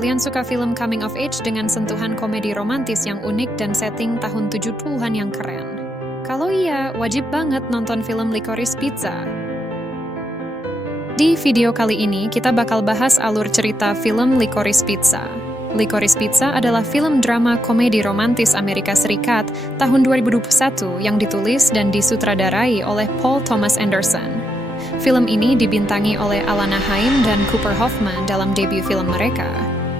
kalian suka film coming of age dengan sentuhan komedi romantis yang unik dan setting tahun 70-an yang keren. Kalau iya, wajib banget nonton film Licorice Pizza. Di video kali ini, kita bakal bahas alur cerita film Licorice Pizza. Licorice Pizza adalah film drama komedi romantis Amerika Serikat tahun 2021 yang ditulis dan disutradarai oleh Paul Thomas Anderson. Film ini dibintangi oleh Alana Haim dan Cooper Hoffman dalam debut film mereka,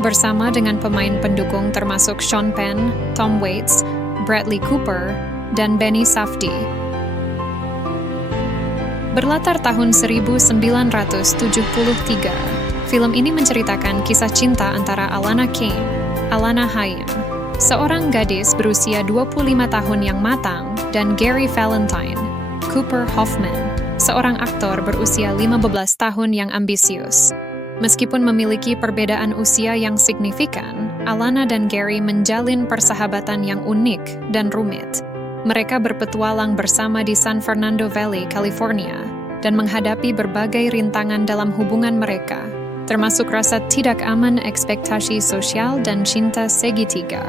bersama dengan pemain pendukung termasuk Sean Penn, Tom Waits, Bradley Cooper, dan Benny Safdie. Berlatar tahun 1973, film ini menceritakan kisah cinta antara Alana Kane, Alana Haim, seorang gadis berusia 25 tahun yang matang, dan Gary Valentine, Cooper Hoffman, seorang aktor berusia 15 tahun yang ambisius. Meskipun memiliki perbedaan usia yang signifikan, Alana dan Gary menjalin persahabatan yang unik dan rumit. Mereka berpetualang bersama di San Fernando Valley, California, dan menghadapi berbagai rintangan dalam hubungan mereka, termasuk rasa tidak aman, ekspektasi sosial, dan cinta segitiga.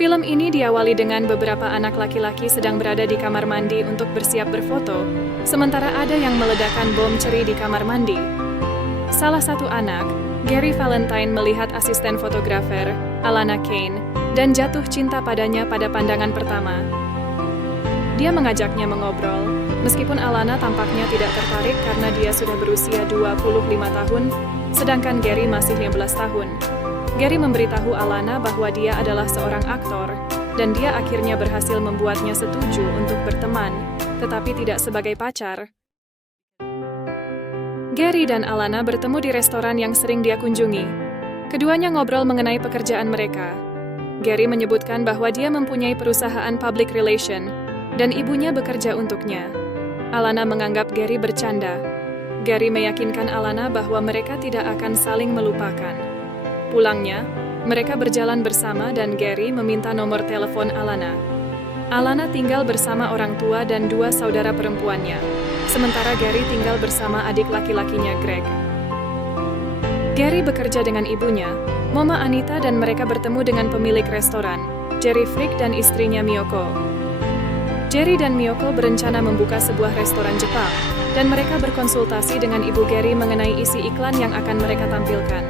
Film ini diawali dengan beberapa anak laki-laki sedang berada di kamar mandi untuk bersiap berfoto, sementara ada yang meledakkan bom ceri di kamar mandi. Salah satu anak, Gary Valentine, melihat asisten fotografer, Alana Kane, dan jatuh cinta padanya pada pandangan pertama. Dia mengajaknya mengobrol, meskipun Alana tampaknya tidak tertarik karena dia sudah berusia 25 tahun, sedangkan Gary masih 15 tahun. Gary memberitahu Alana bahwa dia adalah seorang aktor, dan dia akhirnya berhasil membuatnya setuju untuk berteman, tetapi tidak sebagai pacar. Gary dan Alana bertemu di restoran yang sering dia kunjungi. Keduanya ngobrol mengenai pekerjaan mereka. Gary menyebutkan bahwa dia mempunyai perusahaan public relation, dan ibunya bekerja untuknya. Alana menganggap Gary bercanda. Gary meyakinkan Alana bahwa mereka tidak akan saling melupakan. Pulangnya, mereka berjalan bersama dan Gary meminta nomor telepon Alana. Alana tinggal bersama orang tua dan dua saudara perempuannya, sementara Gary tinggal bersama adik laki-lakinya Greg. Gary bekerja dengan ibunya, Mama Anita, dan mereka bertemu dengan pemilik restoran, Jerry Frick, dan istrinya Miyoko. Jerry dan Miyoko berencana membuka sebuah restoran Jepang, dan mereka berkonsultasi dengan ibu Gary mengenai isi iklan yang akan mereka tampilkan.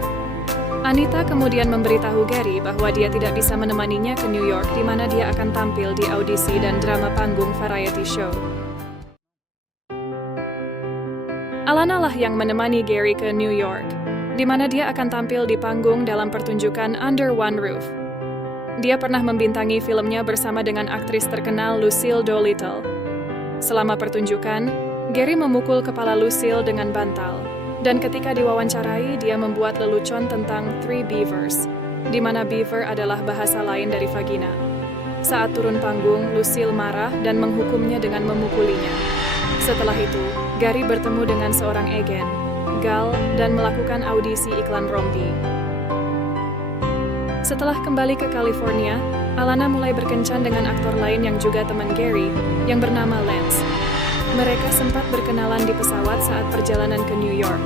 Anita kemudian memberitahu Gary bahwa dia tidak bisa menemaninya ke New York, di mana dia akan tampil di audisi dan drama panggung variety show. Alana lah yang menemani Gary ke New York, di mana dia akan tampil di panggung dalam pertunjukan Under One Roof. Dia pernah membintangi filmnya bersama dengan aktris terkenal Lucille Dolittle. Selama pertunjukan, Gary memukul kepala Lucille dengan bantal. Dan ketika diwawancarai, dia membuat lelucon tentang three beavers, di mana beaver adalah bahasa lain dari vagina. Saat turun panggung, Lucille marah dan menghukumnya dengan memukulinya. Setelah itu, Gary bertemu dengan seorang agen, Gal, dan melakukan audisi iklan rompi. Setelah kembali ke California, Alana mulai berkencan dengan aktor lain yang juga teman Gary, yang bernama Lance. Mereka sempat berkenalan di pesawat saat perjalanan ke New York.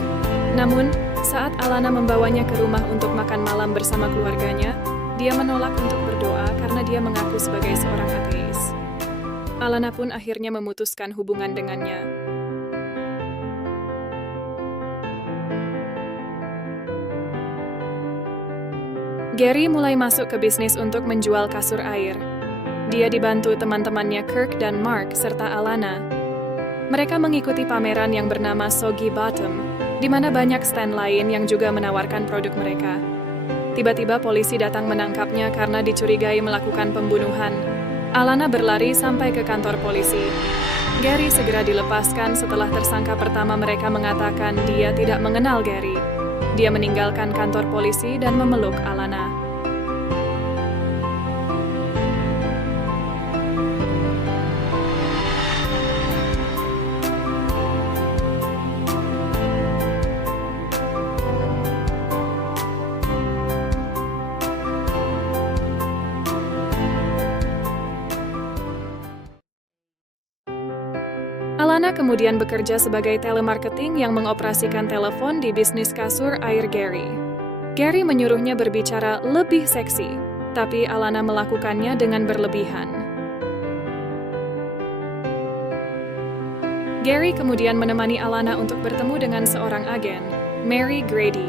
Namun, saat Alana membawanya ke rumah untuk makan malam bersama keluarganya, dia menolak untuk berdoa karena dia mengaku sebagai seorang ateis. Alana pun akhirnya memutuskan hubungan dengannya. Gary mulai masuk ke bisnis untuk menjual kasur air. Dia dibantu teman-temannya Kirk dan Mark serta Alana. Mereka mengikuti pameran yang bernama Soggy Bottom, di mana banyak stand lain yang juga menawarkan produk mereka. Tiba-tiba polisi datang menangkapnya karena dicurigai melakukan pembunuhan. Alana berlari sampai ke kantor polisi. Gary segera dilepaskan setelah tersangka pertama mereka mengatakan dia tidak mengenal Gary. Dia meninggalkan kantor polisi dan memeluk Alana. Alana Alana kemudian bekerja sebagai telemarketing yang mengoperasikan telepon di bisnis kasur air Gary. Gary menyuruhnya berbicara lebih seksi, tapi Alana melakukannya dengan berlebihan. Gary kemudian menemani Alana untuk bertemu dengan seorang agen, Mary Grady.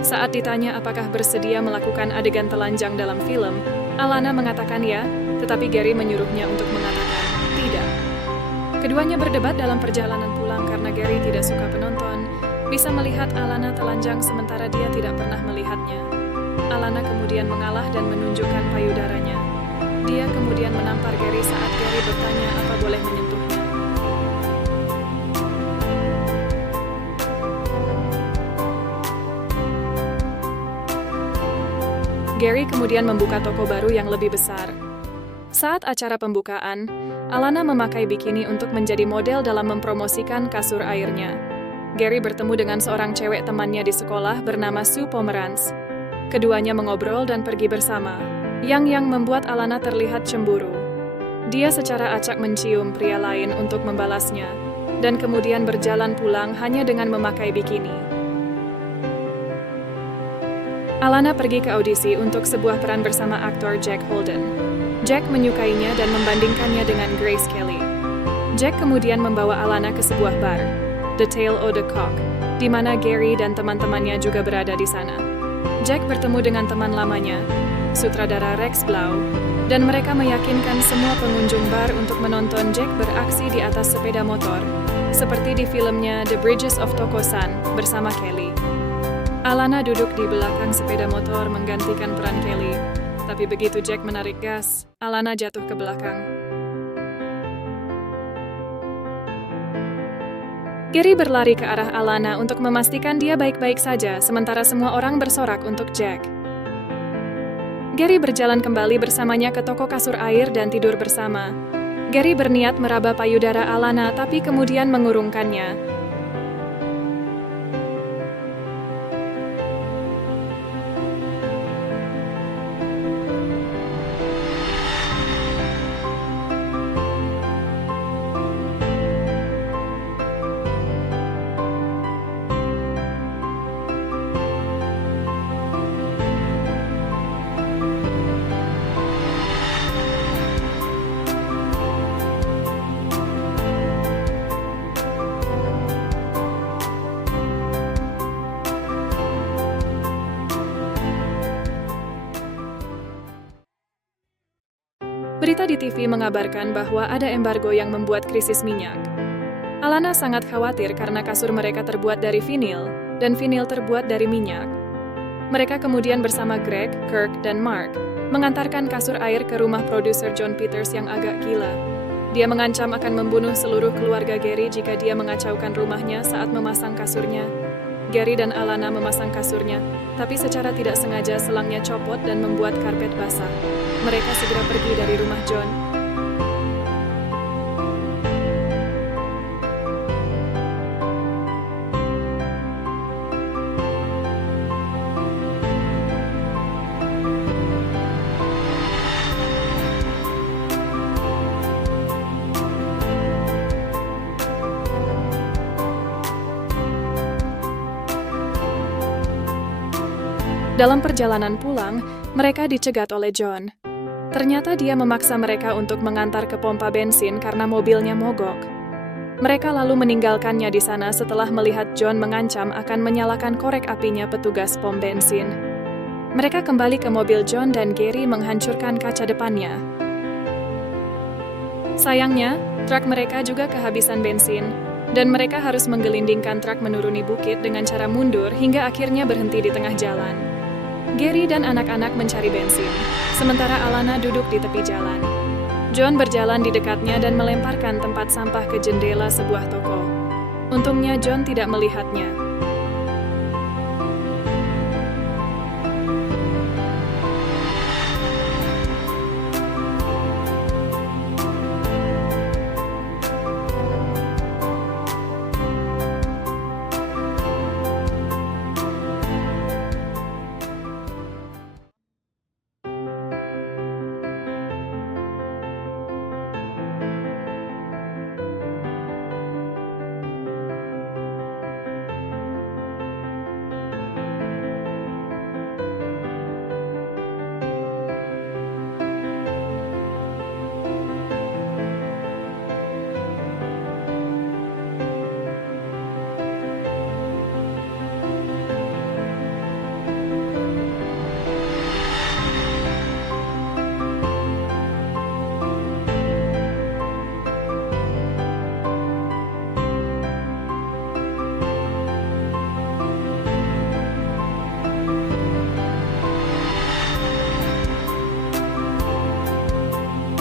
Saat ditanya apakah bersedia melakukan adegan telanjang dalam film, Alana mengatakan ya, tetapi Gary menyuruhnya untuk mengatakan tidak. Keduanya berdebat dalam perjalanan pulang karena Gary tidak suka penonton bisa melihat Alana telanjang sementara dia tidak pernah melihatnya. Alana kemudian mengalah dan menunjukkan payudaranya. Dia kemudian menampar Gary saat Gary bertanya apa boleh menyentuhnya. Gary kemudian membuka toko baru yang lebih besar. Saat acara pembukaan, Alana memakai bikini untuk menjadi model dalam mempromosikan kasur airnya. Gary bertemu dengan seorang cewek temannya di sekolah bernama Sue Pomeranz. Keduanya mengobrol dan pergi bersama, yang membuat Alana terlihat cemburu. Dia secara acak mencium pria lain untuk membalasnya, dan kemudian berjalan pulang hanya dengan memakai bikini. Alana pergi ke audisi untuk sebuah peran bersama aktor Jack Holden. Jack menyukainya dan membandingkannya dengan Grace Kelly. Jack kemudian membawa Alana ke sebuah bar, The Tail o' the Cock, di mana Gary dan teman-temannya juga berada di sana. Jack bertemu dengan teman lamanya, sutradara Rex Blau, dan mereka meyakinkan semua pengunjung bar untuk menonton Jack beraksi di atas sepeda motor, seperti di filmnya The Bridges of Tokosan bersama Kelly. Alana duduk di belakang sepeda motor menggantikan peran Kelly, tapi begitu Jack menarik gas, Alana jatuh ke belakang. Gary berlari ke arah Alana untuk memastikan dia baik-baik saja, sementara semua orang bersorak untuk Jack. Gary berjalan kembali bersamanya ke toko kasur air dan tidur bersama. Gary berniat meraba payudara Alana, tapi kemudian mengurungkannya. Berita di TV mengabarkan bahwa ada embargo yang membuat krisis minyak. Alana sangat khawatir karena kasur mereka terbuat dari vinil, dan vinil terbuat dari minyak. Mereka kemudian bersama Greg, Kirk, dan Mark mengantarkan kasur air ke rumah produser John Peters yang agak gila. Dia mengancam akan membunuh seluruh keluarga Gary jika dia mengacaukan rumahnya saat memasang kasurnya. Gary dan Alana memasang kasurnya, tapi secara tidak sengaja selangnya copot dan membuat karpet basah. Mereka segera pergi dari rumah John. Dalam perjalanan pulang, mereka dicegat oleh John. Ternyata dia memaksa mereka untuk mengantar ke pompa bensin karena mobilnya mogok. Mereka lalu meninggalkannya di sana setelah melihat John mengancam akan menyalakan korek apinya petugas pom bensin. Mereka kembali ke mobil John dan Gary menghancurkan kaca depannya. Sayangnya, truk mereka juga kehabisan bensin, dan mereka harus menggelindingkan truk menuruni bukit dengan cara mundur hingga akhirnya berhenti di tengah jalan. Gary dan anak-anak mencari bensin, sementara Alana duduk di tepi jalan. John berjalan di dekatnya dan melemparkan tempat sampah ke jendela sebuah toko. Untungnya John tidak melihatnya.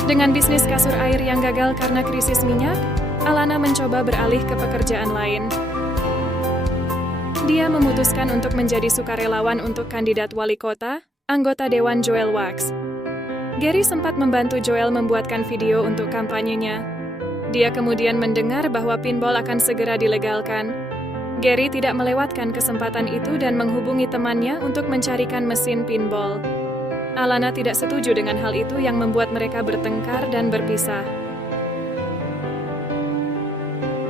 Dengan bisnis kasur air yang gagal karena krisis minyak, Alana mencoba beralih ke pekerjaan lain. Dia memutuskan untuk menjadi sukarelawan untuk kandidat wali kota, anggota dewan Joel Wax. Gary sempat membantu Joel membuatkan video untuk kampanyenya. Dia kemudian mendengar bahwa pinball akan segera dilegalkan. Gary tidak melewatkan kesempatan itu dan menghubungi temannya untuk mencarikan mesin pinball. Alana tidak setuju dengan hal itu yang membuat mereka bertengkar dan berpisah.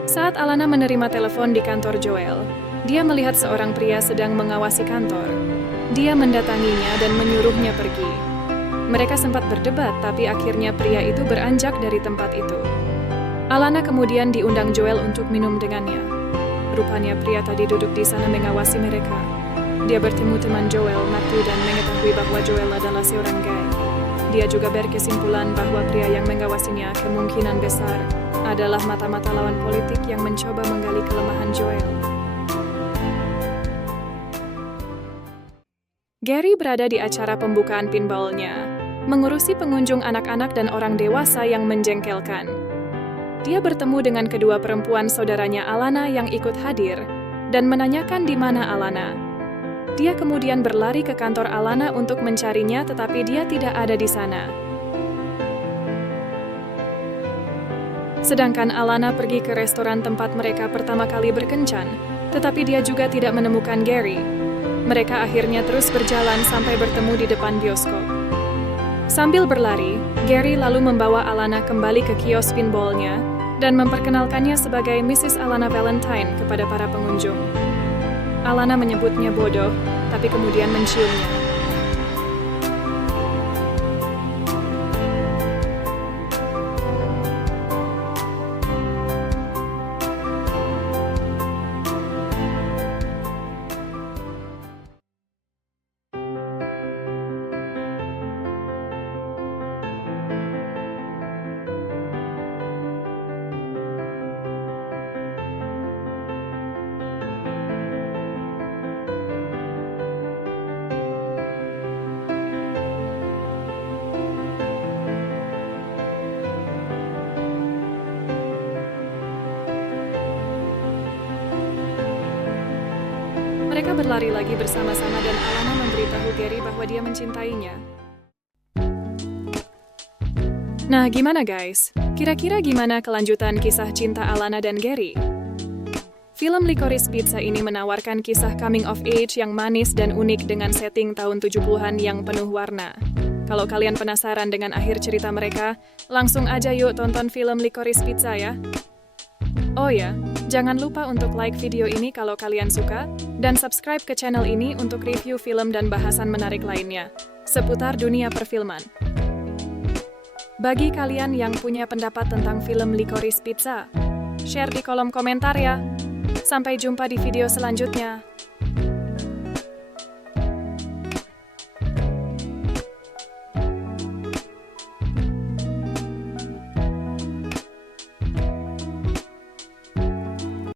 Saat Alana menerima telepon di kantor Joel, dia melihat seorang pria sedang mengawasi kantor. Dia mendatanginya dan menyuruhnya pergi. Mereka sempat berdebat, tapi akhirnya pria itu beranjak dari tempat itu. Alana kemudian diundang Joel untuk minum dengannya. Rupanya pria tadi duduk di sana mengawasi mereka. Dia bertemu teman Joel, Matthew, dan mengetahui bahwa Joel adalah seorang gay. Dia juga berkesimpulan bahwa pria yang mengawasinya kemungkinan besar adalah mata-mata lawan politik yang mencoba menggali kelemahan Joel. Gary berada di acara pembukaan pinballnya, mengurusi pengunjung anak-anak dan orang dewasa yang menjengkelkan. Dia bertemu dengan kedua perempuan saudaranya Alana yang ikut hadir, dan menanyakan di mana Alana. Dia kemudian berlari ke kantor Alana untuk mencarinya, tetapi dia tidak ada di sana. Sedangkan Alana pergi ke restoran tempat mereka pertama kali berkencan, tetapi dia juga tidak menemukan Gary. Mereka akhirnya terus berjalan sampai bertemu di depan bioskop. Sambil berlari, Gary lalu membawa Alana kembali ke kios pinballnya dan memperkenalkannya sebagai Mrs. Alana Valentine kepada para pengunjung. Alana menyebutnya bodoh, tapi kemudian menciumnya. Mereka berlari lagi bersama-sama dan Alana memberitahu Gary bahwa dia mencintainya. Nah, gimana guys? Kira-kira gimana kelanjutan kisah cinta Alana dan Gary? Film Licorice Pizza ini menawarkan kisah coming of age yang manis dan unik dengan setting tahun 70-an yang penuh warna. Kalau kalian penasaran dengan akhir cerita mereka, langsung aja yuk tonton film Licorice Pizza ya. Oh ya, jangan lupa untuk like video ini kalau kalian suka, dan subscribe ke channel ini untuk review film dan bahasan menarik lainnya, seputar dunia perfilman. Bagi kalian yang punya pendapat tentang film Licorice Pizza, share di kolom komentar ya. Sampai jumpa di video selanjutnya.